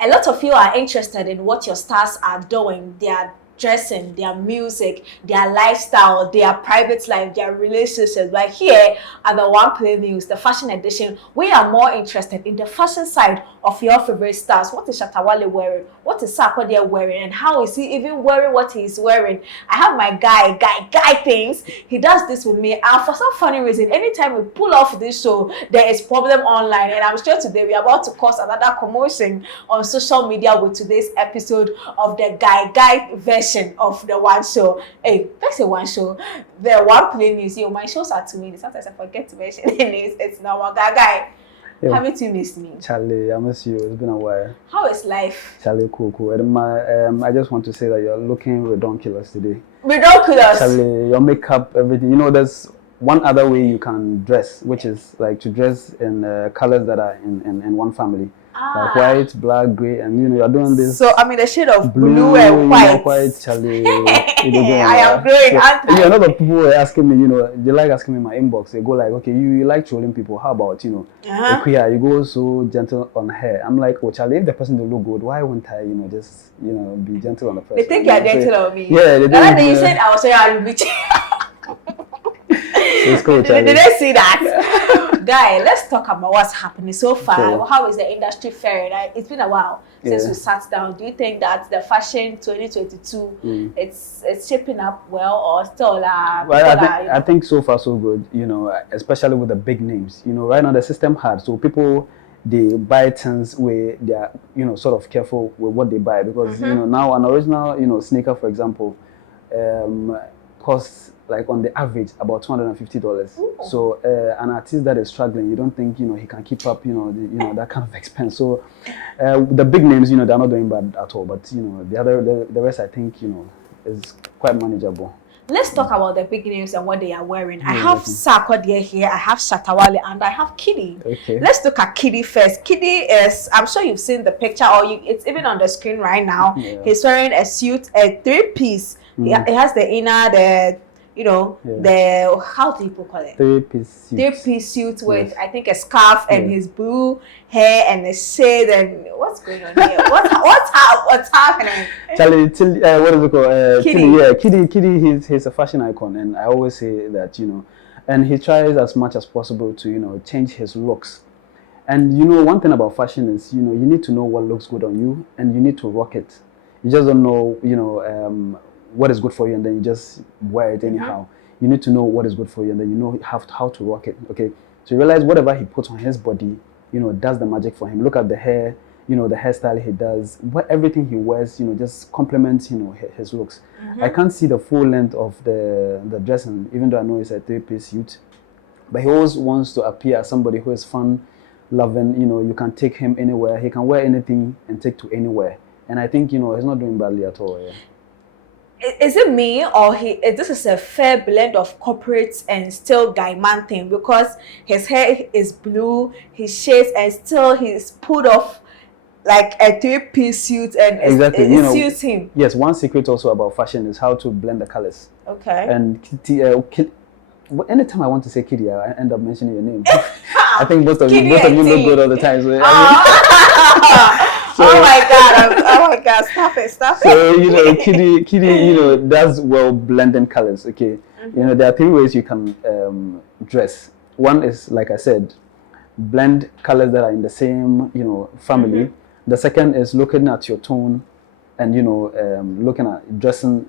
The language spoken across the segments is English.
a lot of you are interested in what your stars are doing, their dressing, their music, their lifestyle, their private life, their relationships. But here at the One Play News, the fashion edition, we are more interested in the fashion side of your favorite stars. What is Shatta Wale wearing? What is Sarkodie wearing? And how is he even wearing what he's wearing? I have my guy things. He does this with me. And for some funny reason, anytime we pull off this show, there is problem online. And I'm sure today we are about to cause another commotion on social media with today's episode of the guy version of the one show. Hey, let's say one show. The One Play News. You know, my shows are too many. Sometimes I forget to mention the names. It's not one guy. Yeah. Haven't you missed me? Charlie, I miss you. It's been a while. How is life? Charlie, cool. And I just want to say that you're looking ridiculous today. Ridiculous? Charlie, your makeup, everything. You know, there's one other way you can dress, which is like to dress in colors that are in one family. Like white, black, grey, and you know, you're doing this. So I'm in the shade of blue and white. White, Charlie. I am glowing. Yeah, a lot of people were asking me, you know, they like asking me in my inbox. They go like, okay, you like trolling people. How about, you know, you go so gentle on hair. I'm like, oh, Charlie, if the person don't look good, why won't I, you know, just, you know, be gentle on the person? They think you're gentle on me. Yeah, they think. You said I was saying I'll be it's cool, Did they see that? Guy, let's talk about what's happening so far. Sure. How is the industry faring? It's been a while since we sat down. Do you think that the fashion 2022 it's shaping up well or still? I think so far so good. You know, especially with the big names. You know, right now the system hard, so people they buy things where they are, you know, sort of careful with what they buy because you know now an original, you know, sneaker, for example, costs like on the average about $250. So an artist that is struggling, you don't think, you know, he can keep up, you know, that kind of expense. So the big names, you know, they're not doing bad at all. But you know, the rest, I think, you know, is quite manageable. Let's talk about the big names and what they are wearing. I have Sarkodie here, I have Shatta Wale, and I have Kidi. Okay. Let's look at Kidi first. Kidi is, I'm sure you've seen the picture, or it's even on the screen right now. Yeah. He's wearing a suit, a three-piece. It has the inner, you know, the, how do people call it? Three-piece suit with, I think, a scarf and his blue hair and a shade and what's going on here? What's happening? Charlie, what is it called? Kidi. Kidi, he's a fashion icon, and I always say that, you know, and he tries as much as possible to, you know, change his looks. And you know, one thing about fashion is, you know, you need to know what looks good on you, and you need to rock it. You just don't know, you know, what is good for you, and then you just wear it anyhow. You need to know what is good for you, and then you know how to rock it. Okay, so you realize whatever he puts on his body, you know, does the magic for him. Look at the hair, you know, the hairstyle he does, everything he wears, you know, just complements, you know, his looks. I can't see the full length of the dressing, even though I know it's a three-piece suit, but he always wants to appear as somebody who is fun, loving. You know, you can take him anywhere. He can wear anything and take to anywhere. And I think, you know, he's not doing badly at all. Yeah. Is it me or this is a fair blend of corporate and still guy man thing, because his hair is blue, his shades, and still he's pulled off like a three-piece suit, and it suits him. Yes, one secret also about fashion is how to blend the colors. Okay. And anytime I want to say Kidi, I end up mentioning your name. I think most of you look good all the time. So, oh my God! Stop it! So you know, Kidi, you know, does well blending colors. Okay, you know, there are three ways you can dress. One is, like I said, blend colors that are in the same, you know, family. The second is looking at your tone, and you know, looking at dressing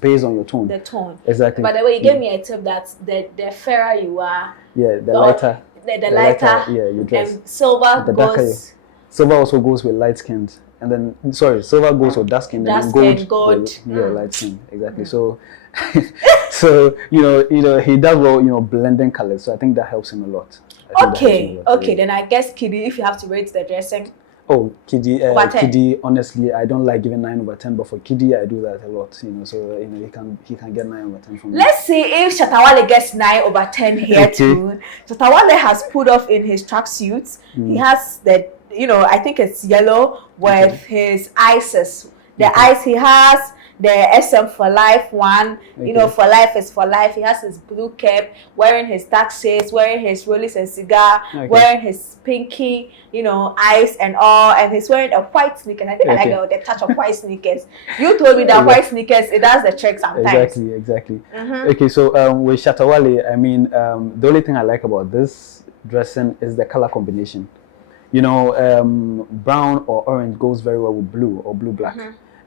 based on your tone. The tone. Exactly. By the way, you gave me a tip that the fairer you are, the lighter. The lighter. Yeah, you dress. And silver goes. Silver also goes with light skinned, and then silver goes with dark skinned, and gold. Light skin. Exactly. So, so you know, he does well, you know, blending colors. So I think that helps him a lot. Okay. Then I guess Kidi, if you have to rate the dressing. Oh, Kidi, honestly, I don't like giving 9 over 10, but for Kidi, I do that a lot, you know, so, you know, he can get 9 over 10 from me. Let's see if Shatta Wale gets 9 over 10 here too. Shatta Wale has put off in his tracksuits. He has the, you know, I think it's yellow with his ices. The ice he has the SM for life one. You know, for life is for life. He has his blue cap, wearing his dark shades, wearing his rollies and cigar, wearing his pinky, you know, eyes and all, and he's wearing a white sneakers. I think I like the touch of white sneakers. You told me that white sneakers, it does the trick sometimes. Exactly. Okay, so with Shatta Wale, I mean, the only thing I like about this dressing is the color combination. You know, brown or orange goes very well with blue or blue black.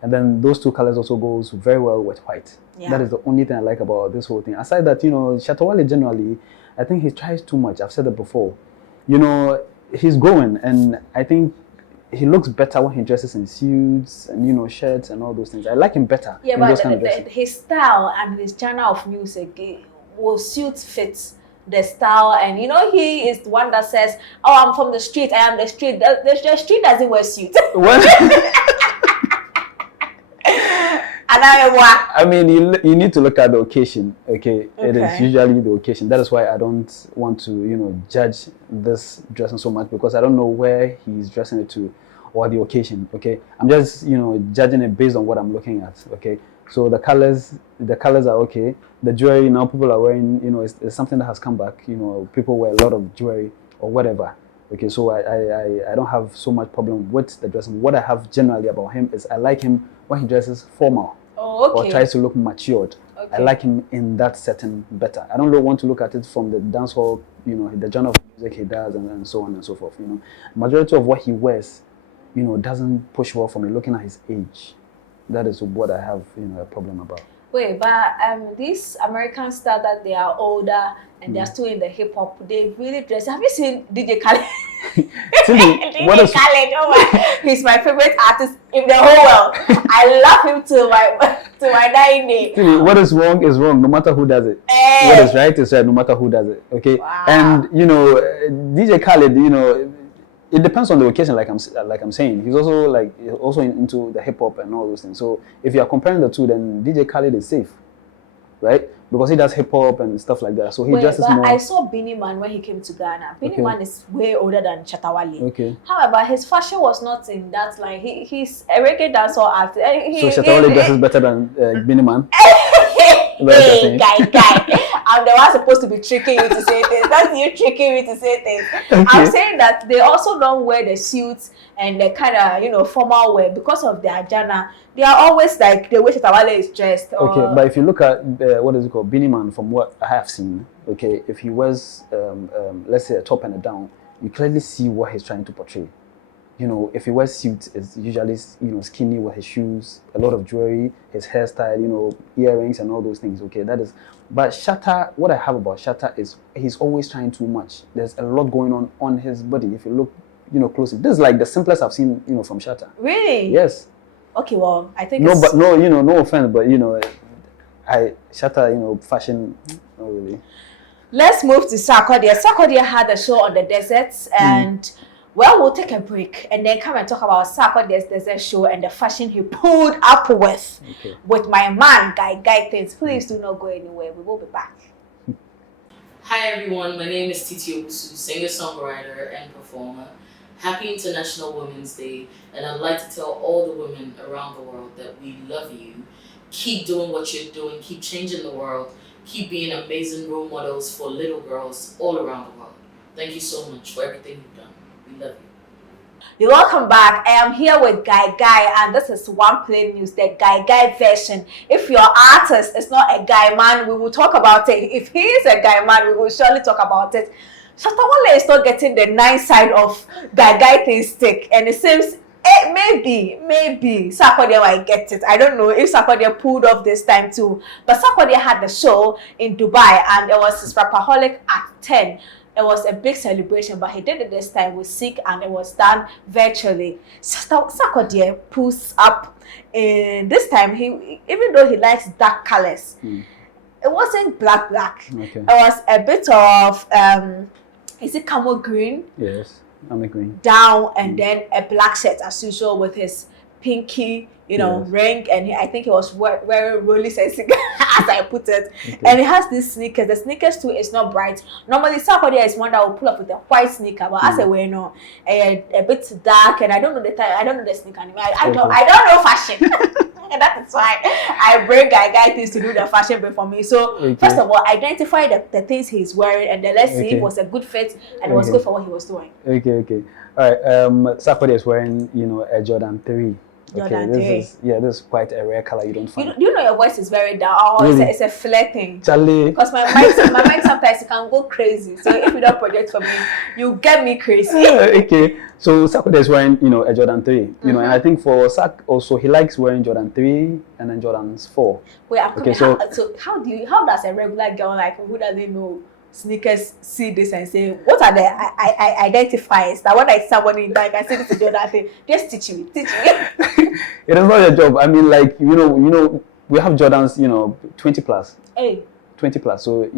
And then those two colors also goes very well with white. That is the only thing I like about this whole thing. Aside that, you know, Shatta Wale generally, I think he tries too much. I've said it before. You know, he's going, and I think he looks better when he dresses in suits and, you know, shirts and all those things. I like him better. Yeah, but his style and his genre of music will suit fits the style, and you know, he is the one that says, "Oh, I'm from the street. I am the street." The street doesn't wear suits. I mean, you need to look at the occasion. Okay, it is usually the occasion. That is why I don't want to, you know, judge this dressing so much, because I don't know where he's dressing it to or the occasion. Okay, I'm just, you know, judging it based on what I'm looking at. Okay, so the colors are okay. The jewelry, now people are wearing, you know, it's something that has come back. You know, people wear a lot of jewelry or whatever. Okay, so I don't have so much problem with the dressing. What I have generally about him is I like him when he dresses formal or tries to look matured. I like him in that setting better. I don't want to look at it from the dancehall, you know, the genre of music he does and so on and so forth. You know, majority of what he wears, you know, doesn't push well for me looking at his age. That is what I have, you know, a problem about. Wait, but these American stars that they are older and they're still in the hip hop, they really dress. Have you seen DJ Khaled? DJ Khaled, oh my, he's my favorite artist in the whole world. I love him to my dying day. What is wrong is wrong, no matter who does it. What is right is right, no matter who does it. Okay, and you know, DJ Khaled, you know, it depends on the occasion. Like I'm saying, he's also into the hip hop and all those things. So if you are comparing the two, then DJ Khaled is safe, right? Because he does hip hop and stuff like that. So he dresses more. I saw Beanie Man when he came to Ghana. Beanie Man is way older than Shatta Wale. Okay. However, his fashion was not in that line. He's a reggae dancer artist. So Shatta Wale dresses better than Beanie Man. Hey, guy. I'm the one supposed to be tricking you to say things. That's you tricking me to say things. Okay. I'm saying that they also don't wear the suits and the kind of, you know, formal wear because of their genre. They are always like the way Shatta Wale is dressed. Okay, but if you look at what is it called, Beanie Man, from what I have seen, okay, if he wears let's say a top and a down, you clearly see what he's trying to portray. You know, if he wears suits, it's usually, you know, skinny with his shoes, a lot of jewelry, his hairstyle, you know, earrings and all those things. Okay, that is. But Shatta, what I have about Shatta is he's always trying too much. There's a lot going on his body. If you look, you know, closely, this is like the simplest I've seen, you know, from Shatta. Really? Yes. Okay, well, I think no, you know, no offense, but you know, Shatta, you know, fashion, not really. Let's move to Sarkodie. Sarkodie had a show on the deserts, and well, we'll take a break and then come and talk about Sarkodie's desert show and the fashion he pulled up with my man, Guy Things. Please do not go anywhere. We will be back. Hi everyone, my name is Titi Obusu, singer-songwriter and performer. Happy International Women's Day, and I'd like to tell all the women around the world that we love you. Keep doing what you're doing, keep changing the world, keep being amazing role models for little girls all around the world. Thank you so much for everything you've done. We love you. You're welcome back. I am here with Guy, and this is One Plain News, the Guy version. If your artist is not a guy man, we will talk about it. If he is a guy man, we will surely talk about it. Shatta Wale is not getting the nice side of Guy thing stick, and it seems maybe Sarkodie might get it. I don't know if Sarkodie pulled off this time too, but Sarkodie had the show in Dubai, and it was his Rapperholic at 10. It was a big celebration, but he did it this time with Sikh, and it was done virtually. Sarkodie pulls up, and this time even though he likes dark colors, it wasn't black. Okay. It was a bit of is it camel green? Yes, camel green. Down, and then a black shirt as usual with his pinky, you know, ring, and I think he was wearing rollies and cigar, as I put it. Okay. And he has these sneakers. The sneakers too is not bright. Normally, Sarkodie is one that will pull up with a white sneaker, but as a way, no, a bit dark, and I don't know the sneaker anymore. I don't know fashion. I That is why I bring guy things to do the fashion bit for me. So first of all, identify the things he's wearing, and then let's see if it was a good fit and it was good for what he was doing. Okay. All right. Sarkodie is wearing, a Jordan 3. This is quite a rare color you don't find. You know your voice is very down. Oh, really? It's a flat thing. Charlie. Because my mind sometimes can go crazy. So if you don't project for me, you get me crazy. Okay. So Sarkodie is wearing, a Jordan 3. And I think for Sark also he likes wearing Jordan 3 and then Jordans 4. Wait, how does a regular girl like who doesn't know sneakers see this and say, what are the identifiers that when I see somebody in time I say this is the other thing? Just teach me. It is not your job. I mean, like, we have Jordans, 20 plus. Hey. 20 plus. So,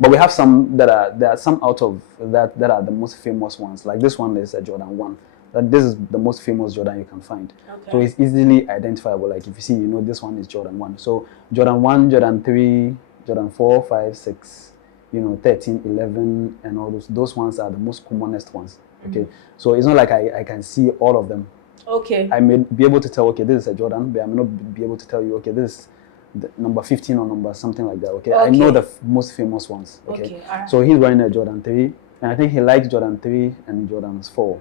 but we have some there are some out of that are the most famous ones. Like this one is a Jordan 1. This is the most famous Jordan you can find. Okay. So it's easily identifiable. Like if you see, this one is Jordan 1. So Jordan 1, Jordan 3, Jordan 4, 5, 6, 13, 11, and all those ones are the most commonest ones. Okay. So it's not like I can see all of them. Okay. I may be able to tell, okay, this is a Jordan, but I may not be able to tell you, okay, this is the number 15 or number something like that. Okay. I know the most famous ones. Okay. Right. So he's wearing a Jordan 3, and I think he likes Jordan 3 and Jordans 4.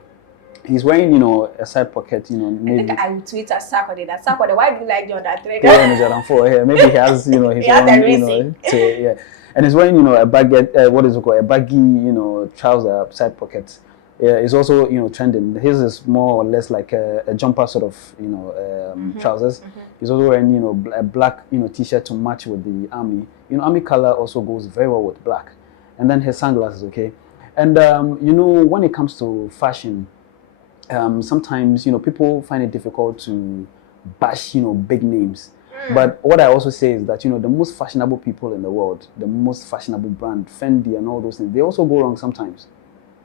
He's wearing, a side pocket, maybe. I think I would tweet at Sarkodie that Sarkodie, why do you like Jordan 3? Yeah, Jordan 4. Yeah, maybe he has, his own, yeah. And he's wearing, a baguette, what is it called? A baggy, trouser side pocket. Yeah, it's also, trending. His is more or less like a jumper sort of, trousers. He's also wearing, a black, t-shirt to match with the army. Army color also goes very well with black. And then his sunglasses, okay? And, when it comes to fashion, sometimes, people find it difficult to bash, big names. But what I also say is that, the most fashionable people in the world, the most fashionable brand, Fendi and all those things, they also go wrong sometimes.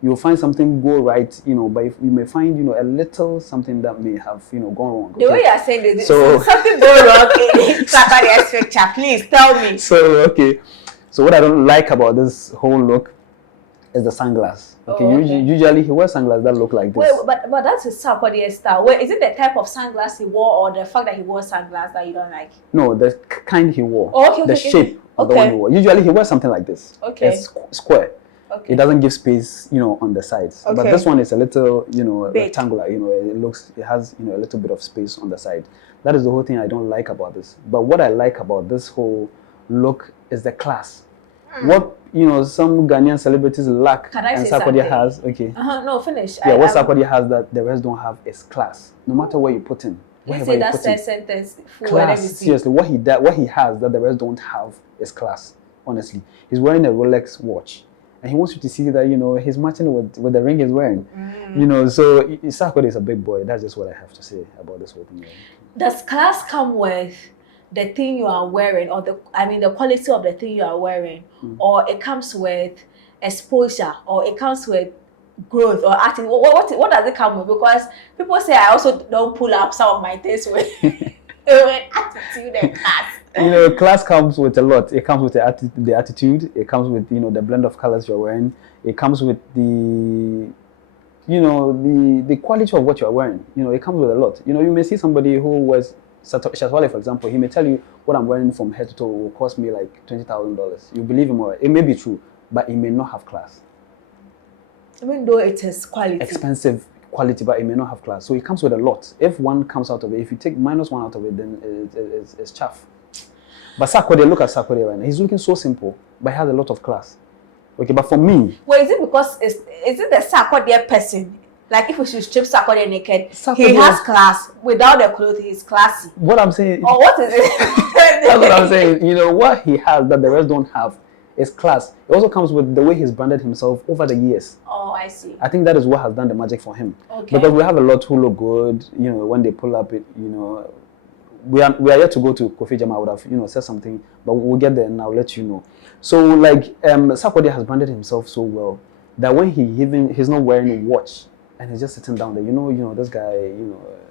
You'll find something go right, but you may find, a little something that may have, gone wrong. Okay? The way you are saying this, something go wrong in Sarkodie's picture, please tell me. So what I don't like about this whole look is the sunglass. Okay, usually he wears sunglasses that look like this. Wait, but that's his Sarkodie style. Wait, is it the type of sunglass he wore or the fact that he wore sunglasses that you don't like? No, the kind he wore. The shape of the one he wore. Usually he wears something like this. Okay. It's square. Okay. It doesn't give space, on the sides. Okay. But this one is a little, rectangular. It has, a little bit of space on the side. That is the whole thing I don't like about this. But what I like about this whole look is the class. What some Ghanaian celebrities lack and Sarkodie has. Okay. No, finish. Yeah, what Sarkodie has that the rest don't have is class. No matter what you put in. You say that sentence. Class. Seriously, what he has that the rest don't have is class. Honestly, he's wearing a Rolex watch, and he wants you to see that he's matching with the ring he's wearing. So Sarkodie is a big boy. That's just what I have to say about this whole thing. Does class come with the thing you are wearing, or the quality of the thing you are wearing, or it comes with exposure, or it comes with growth or acting? What does it come with? Because people say I also don't pull up some of my things with attitude and class. Class comes with a lot. It comes with the attitude. It comes with the blend of colors you're wearing. It comes with the the quality of what you're wearing. It comes with a lot. You may see somebody who wears Wale, for example, he may tell you what I'm wearing from head to toe will cost me like $20,000. You believe him, or it may be true, but it may not have class. Even though it is quality. Expensive quality, but it may not have class. So it comes with a lot. If one comes out of it, if you take -1 out of it, then it's chaff. But Sarkodie, look at Sarkodie right now. He's looking so simple, but he has a lot of class. Okay, but for me... Well, is it because, is it the Sarkodie person? Like if we should strip Sarkodie naked, he has class. Without the clothes, he's classy. What I'm saying... Or what is it? That's what I'm saying. What he has that the rest don't have is class. It also comes with the way he's branded himself over the years. Oh, I see. I think that is what has done the magic for him. Okay. Because we have a lot who look good, when they pull up it, we are yet to go to Kofi Jamar. I would have, said something, but we'll get there and I'll let you know. So like Sarkodie has branded himself so well that when he's not wearing a watch and he's just sitting down there, this guy,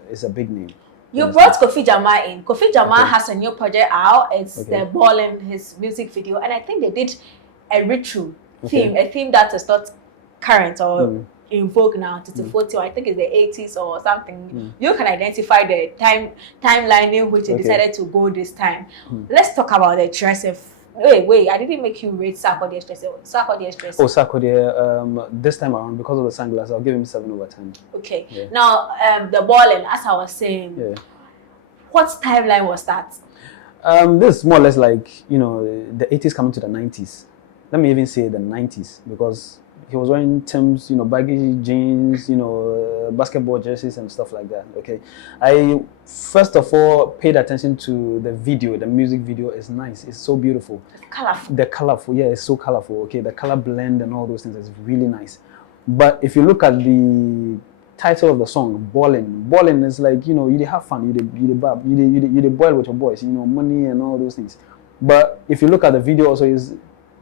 is a big name. You brought Kofi Jamar in. Kofi Jamar has a new project out. It's the ball in his music video, and I think they did a ritual theme, a theme that is not current or in vogue now, to 40, I think it's the 80s or something. You can identify the timeline in which they decided to go this time. Let's talk about the dressing. Wait, I didn't make you rate Sarkodie's dressing. Sarkodie's dressing. Oh, Sarkodie, this time around, because of the sunglasses, I'll give him 7/10. Okay. Yeah. Now, the balling, as I was saying, what timeline was that? This is more or less like, you know, the 80s coming to the 90s. Let me even say the 90s, because he was wearing Tim's, you know, baggy jeans, you know, basketball jerseys and stuff like that. Okay, I first of all paid attention to the video. The music video is nice. It's so beautiful. Colorful. The colorful, yeah, it's so colorful. Okay, the color blend and all those things is really nice. But if you look at the title of the song, Ballin' is like, you know, you have fun, you boil with your boys, you know, money and all those things. But if you look at the video also, is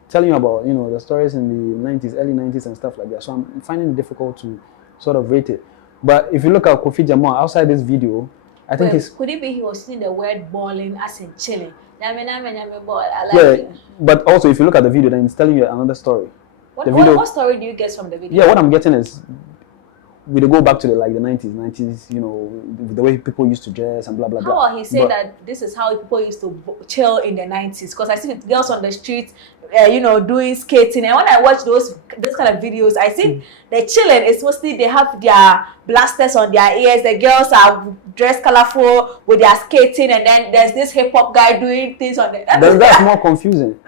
telling you about, you know, the stories in the 90s, early 90s and stuff like that. So I'm finding it difficult to sort of rate it. But if you look at Kofi Jamar outside this video, I think it's... Could it be he was using the word balling as in chilling? I like it. But also if you look at the video, then it's telling you another story. What story do you get from the video? Yeah, what I'm getting is, we go back to the 90s, you know, the way people used to dress and blah blah blah. How he said that this is how people used to chill in the 90s? Because I see the girls on the street, you know, doing skating, and when I watch those kind of videos, I see the chilling is mostly they have their blasters on their ears. The girls are dressed colorful with their skating, and then there's this hip hop guy doing things on the. That's more confusing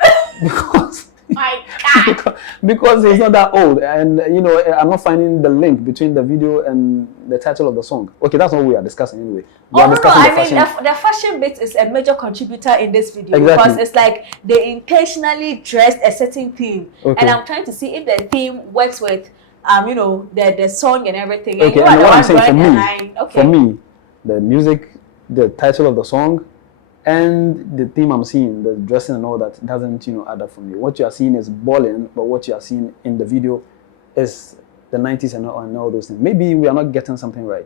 because. My God. because it's not that old, and you know, I'm not finding the link between the video and the title of the song. Okay, that's what we are discussing anyway. The fashion bit is a major contributor in this video, because it's like they intentionally dressed a certain theme, and I'm trying to see if the theme works with you know, the song and everything. Okay, and what I'm saying for me, the music, the title of the song, and the theme I'm seeing, the dressing and all that, doesn't, you know, add up for me. What you are seeing is balling, but what you are seeing in the video is the 90s and all those things. Maybe we are not getting something right,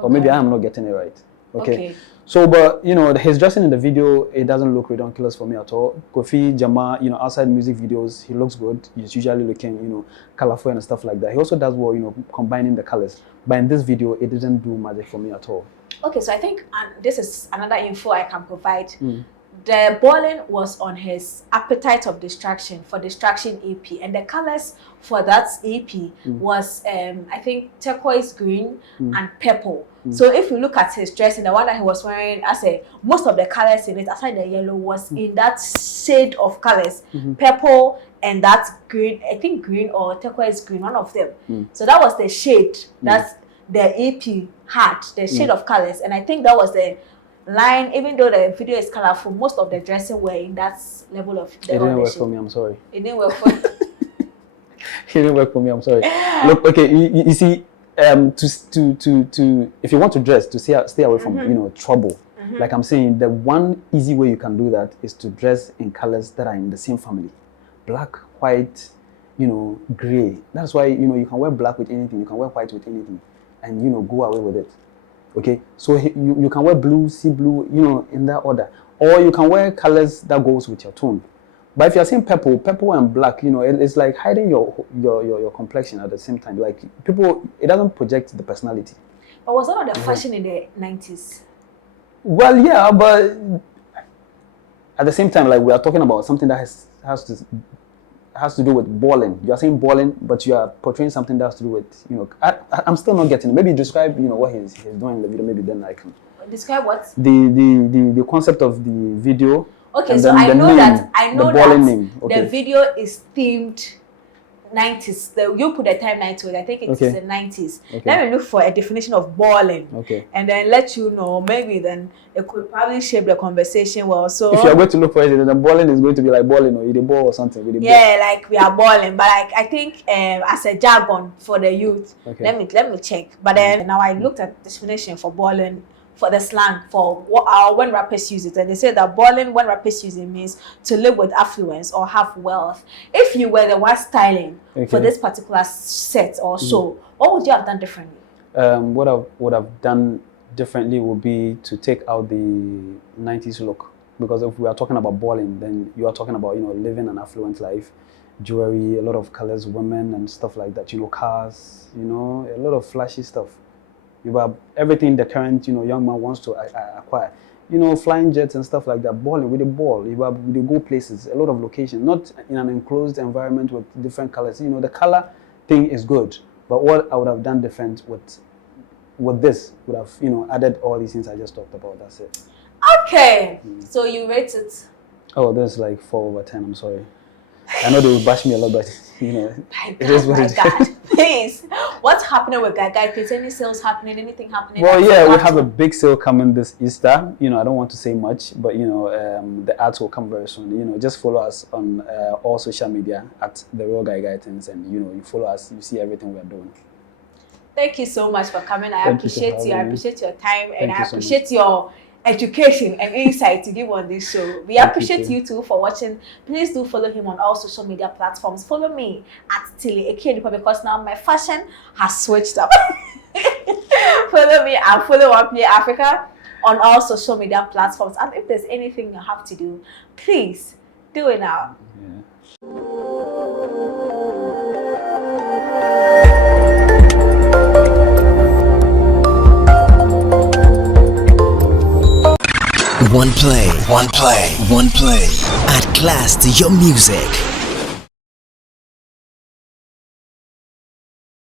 or maybe I am not getting it right. Okay. So, but you know, his dressing in the video, it doesn't look ridiculous for me at all. Kofi Jamar, you know, outside music videos, he looks good. He's usually looking, you know, colorful and stuff like that. He also does well, you know, combining the colors. But in this video, it didn't do magic for me at all. Okay, so I think this is another info I can provide. The balling was on his Appetite of Distraction for Distraction EP, and the colors for that EP was I think turquoise green and purple. So if you look at his dressing, the one that he was wearing, I say most of the colors in it, aside the yellow, was in that shade of colors, purple and that green, I think green or turquoise green, one of them. So that was the shade that the EP had, the shade of colors, and I think that was the line. Even though the video is colorful, most of the dressing were in that level of. It didn't work for me. I'm sorry. It didn't work for. It didn't work for me. I'm sorry. Look, okay, you see, to if you want to dress, to stay away from you know, trouble. Like I'm saying, the one easy way you can do that is to dress in colors that are in the same family, black, white, you know, gray. That's why, you know, you can wear black with anything, you can wear white with anything, and you know, go away with it. Okay, so you can wear blue, sea blue, you know, in that order, or you can wear colors that goes with your tone. But if you're saying purple and black, you know, it's like hiding your complexion at the same time. Like people, it doesn't project the personality. But was that not the fashion in the 90s? Well, yeah, but at the same time, like we are talking about something that has to do with balling. You are saying balling, but you are portraying something that has to do with, you know, I'm still not getting it. Maybe describe, you know, what he's doing in the video. Maybe then I can describe what the concept of the video. Okay, so I know that Okay. the video is themed 90s. You put the timeline to it. I think it's the 90s. Okay. Let me look for a definition of balling. Okay. And then let you know. Maybe then it could probably shape the conversation well. So if you're going to look for it, then the balling is going to be like balling or the ball or something. With the ball. Like we are balling. But like I think as a jargon for the youth, let me check. But then now I looked at the definition for balling, for the slang for when rappers use it, and they say that balling, when rappers use it, means to live with affluence or have wealth. If you were the one styling for this particular set or show, what would you have done differently? What I would have done differently would be to take out the 90s look, because if we are talking about balling, then you are talking about, you know, living an affluent life, jewelry, a lot of colors, women and stuff like that. You know, cars. You know, a lot of flashy stuff. You have everything the current young man wants to acquire. You know, flying jets and stuff like that. Balling with the ball. You have they go places. A lot of locations, not in an enclosed environment with different colors. You know, the color thing is good, but what I would have done different with this would have added all these things I just talked about. That's it. Okay, so you rate it. Oh, there's like 4/10. I'm sorry. I know they will bash me a lot, but it is what it God. Please, what's happening with Guy? Is any sales happening? Anything happening? Well, yeah, we have a big sale coming this Easter. I don't want to say much, but the ads will come very soon. Just follow us on all social media at The Real Guy Things, and you follow us. You see everything we are doing. Thank you so much for coming. I Thank appreciate you. I appreciate your time, and I so appreciate your education and insight to give on this show. We appreciate you too for watching. Please do follow him on all social media platforms. Follow me at Tilly Ekenipa because now my fashion has switched up. Follow me and follow One Play Africa on all social media platforms. And if there's anything you have to do, please do it now. One play. Add class to your music.